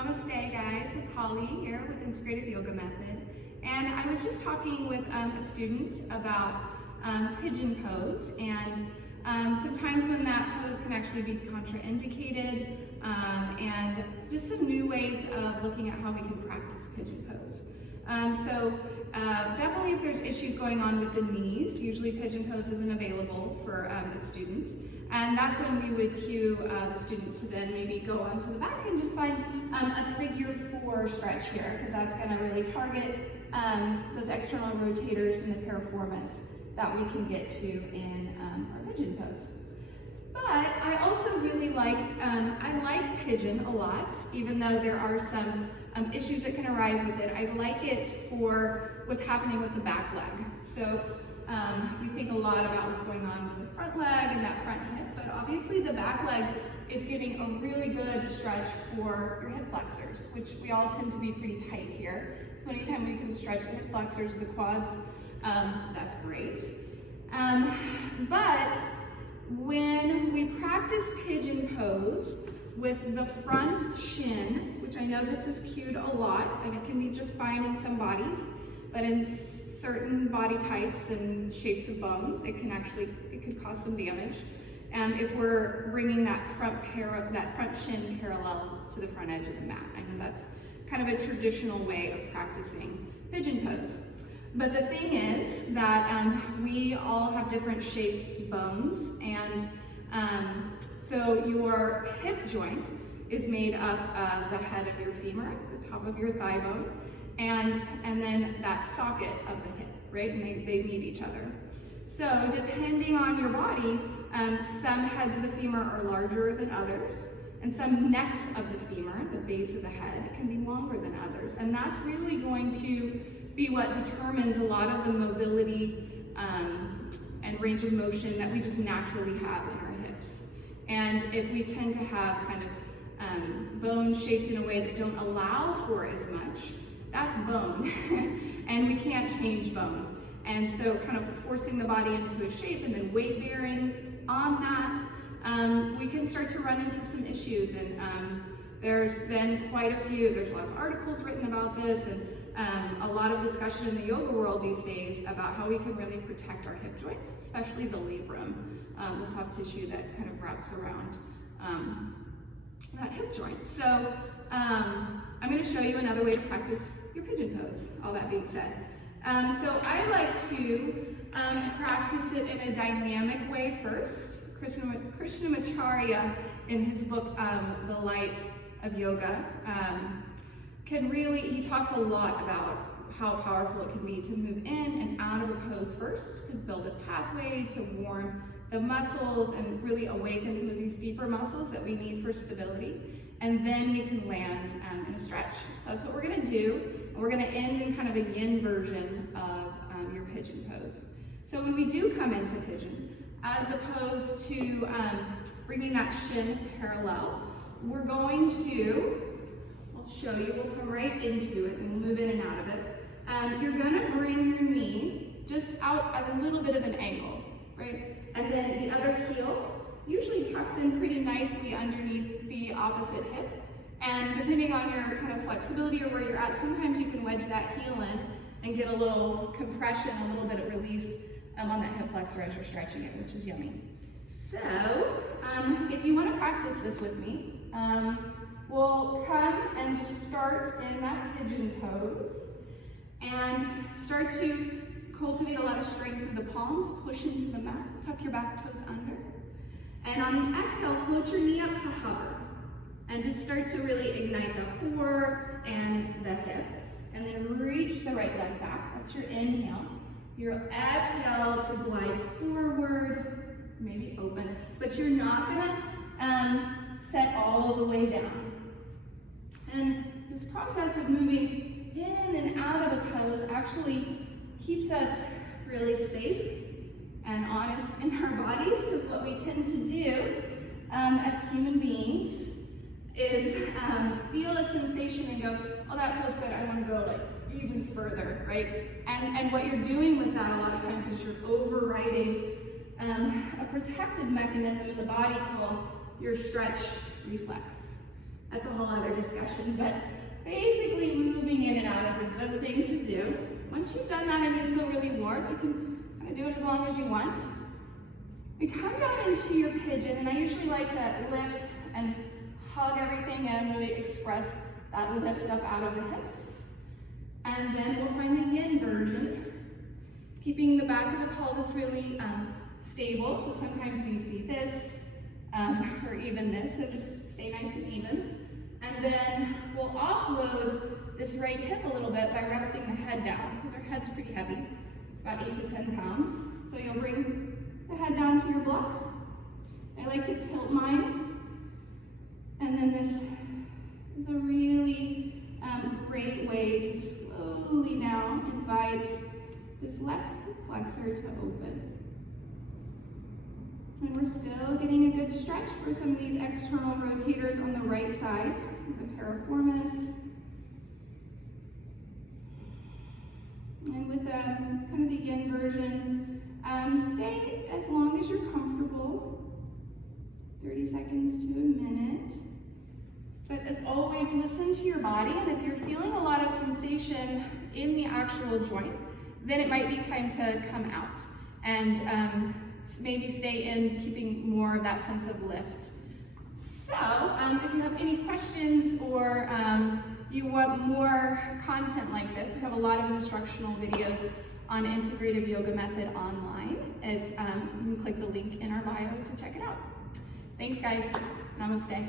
Namaste guys, it's Holly here with Integrative Yoga Method. And I was just talking with a student about Pigeon Pose, and sometimes when that pose can actually be contraindicated, and just some new ways of looking at how we can practice Pigeon Pose. Definitely if there's issues going on with the knees, usually Pigeon Pose isn't available for the student. And that's when we would cue the student to then maybe go onto the back and just find a figure 4 stretch here, because that's going to really target those external rotators and the piriformis that we can get to in our Pigeon Pose. But I also really like, I like Pigeon a lot, even though there are some issues that can arise with it. I like it for what's happening with the back leg. So we think a lot about what's going on with the front leg and that front hip, but obviously the back leg is getting a really good stretch for your hip flexors, which we all tend to be pretty tight here. So anytime we can stretch the hip flexors, the quads, that's great. But when we practice Pigeon Pose with the front shin, which I know this is cued a lot, and it can be just fine in some bodies, but in certain body types and shapes of bones, it could cause some damage. If we're bringing that front shin parallel to the front edge of the mat. I know that's kind of a traditional way of practicing Pigeon Pose. But the thing is that we all have different shaped bones, and so your hip joint is made up of the head of your femur, the top of your thigh bone, and then that socket of the hip, right? And they meet each other. So depending on your body, some heads of the femur are larger than others, and some necks of the femur, the base of the head, can be longer than others. And that's really going to be what determines a lot of the mobility and range of motion that we just naturally have in our hips. And if we tend to have kind of bones shaped in a way that don't allow for as much, that's bone, and we can't change bone. And so kind of forcing the body into a shape and then weight bearing on that, we can start to run into some issues. And there's been quite a few, there's a lot of articles written about this, and a lot of discussion in the yoga world these days about how we can really protect our hip joints, especially the labrum, the soft tissue that kind of wraps around that hip joint. So I'm going to show you another way to practice your Pigeon Pose, all that being said. So I like to practice it in a dynamic way first. Krishnamacharya, in his book, The Light of Yoga, he talks a lot about how powerful it can be to move in and out of a pose first, to build a pathway, to warm the muscles and really awaken some of these deeper muscles that we need for stability. And then we can land in a stretch. So that's what we're gonna do. And we're gonna end in kind of a yin version of your Pigeon Pose. So when we do come into Pigeon, as opposed to bringing that shin parallel, we're going to, I'll show you, we'll come right into it and we'll move in and out of it. You're gonna bring your knee just out at a little bit of an angle, right? And then the other heel usually tucks in pretty nicely underneath the opposite hip. And depending on your kind of flexibility or where you're at, sometimes you can wedge that heel in and get a little compression, a little bit of release on that hip flexor as you're stretching it, which is yummy. So, if you want to practice this with me, we'll come and just start in that Pigeon Pose and start to cultivate a lot of strength through the palms, push into the mat, tuck your back toes under. And on the exhale, float your knee up to hover. And just start to really ignite the core and the hip. And then reach the right leg back. That's your inhale. Your exhale to glide forward, maybe open. But you're not gonna set all the way down. And this process of moving in and out of a pose actually keeps us really safe and honest in our bodies, because what we tend to do as human beings is feel a sensation and go, oh, that feels good, I want to go like even further, right? And what you're doing with that a lot of times is you're overriding a protective mechanism in the body called your stretch reflex. That's a whole other discussion, but basically moving in and out is a good thing to do. Once you've done that and you feel really warm, you can kind of do it as long as you want. We come down into your pigeon, and I usually like to lift and hug everything in, really express that lift up out of the hips. And then we'll find the yin version, keeping the back of the pelvis really stable. So sometimes we see this, or even this, so just stay nice and even. And then we'll offload this right hip a little bit by resting the head down, because our head's pretty heavy. It's about 8 to 10 pounds. So you'll bring the head down to your block. I like to tilt mine. And then this is a really great way to slowly now invite this left hip flexor to open. And we're still getting a good stretch for some of these external rotators on the right side, the piriformis. And with the kind of the yin version, stay as long as you're comfortable, 30 seconds to a minute. But as always, listen to your body, and if you're feeling a lot of sensation in the actual joint, then it might be time to come out and maybe stay in, keeping more of that sense of lift. So, if you have any questions or you want more content like this, we have a lot of instructional videos on Integrative Yoga Method online. It's, you can click the link in our bio to check it out. Thanks guys, namaste.